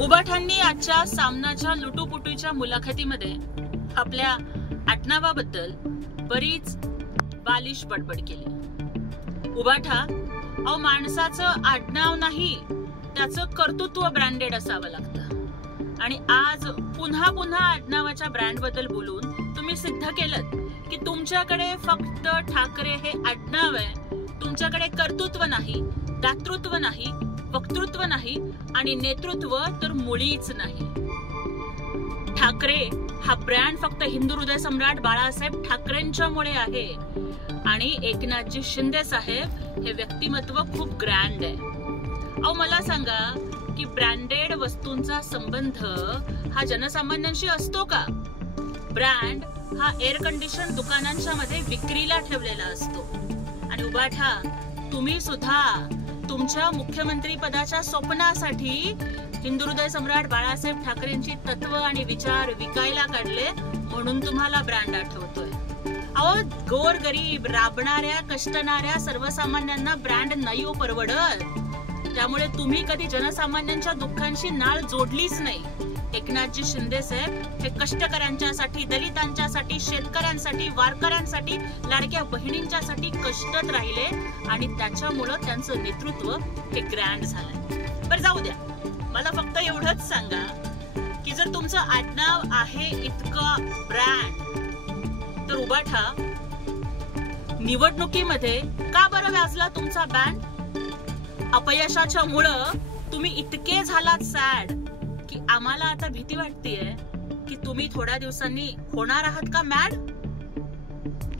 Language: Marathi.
उबाठांनी आजच्या सामनाच्या लुटूपुटीच्या मुलाखतीमध्ये आपल्या आडनावाबद्दल बरीच बालिश बडबड केली। उबाठा माणसाचं आडनाव नाही, त्याचं कर्तृत्व ब्रँडेड असावं लागतं। आणि आज पुन्हा पुन्हा आडनावाच्या ब्रँड बद्दल बोलून तुम्ही सिद्ध केलं की तुमच्याकडे फक्त ठाकरे हे आडनाव आहे, तुमच्याकडे कर्तृत्व नाही, दातृत्व नाही, वक्तृत्व नाही आणि नेतृत्व तर मुळीच नाही। ठाकरे हा ब्रँड फक्त हिंदू हृदय सम्राट बाळासाहेब ठाकरेंच्यामुळे आहे आणि एकनाथजी शिंदे साहेब हे व्यक्तिमत्व खूप ग्रँड आहे। मला सांगा की ब्रँडेड वस्तूंचा संबंध हा जनसामान्यांशी असतो का? ब्रँड हा एअर कंडिशन दुकानांच्या मध्ये विक्रीला ठेवलेला असतो। आणि उबाठा, तुम्ही सुद्धा तुमच्या मुख्यमंत्री पदाच्या स्वप्नासाठी हिंदू हृदय सम्राट बाळासाहेब ठाकरेंची तत्व आणि विचार विकायला काढले म्हणून तुम्हाला ब्रँड आठवतोय। गोर गरीब राबणाऱ्या कष्टणाऱ्या सर्वसामान्यांना ब्रँड नाही परवडत, त्यामुळे तुम्ही कधी जनसामान्यांच्या दुःखांशी नाळ जोडलीच नाही। एकनाथजी शिंदे साहेब हे कष्टकऱ्यांच्यासाठी, दलितांच्यासाठी, शेतकऱ्यांसाठी, वारकऱ्यांसाठी, लाडक्या बहिणींच्यासाठी कष्टत राहिले आणि त्याच्यामुळे त्यांचं नेतृत्व हे ग्रँड झालंय। बरं जाऊ द्या, मला फक्त एवढंच सांगा की जर तुमचं आडनाव आहे इतकं ब्रँड, तर उबाठा निवडणुकीमध्ये का बरं व्याजला तुमचा बँड? अपयशाच्या मुळे तुम्ही इतके झालात सॅड की आम्हाला आता भीती वाटतेय की तुम्ही थोड्या दिवसांनी होणार आहात का मॅड?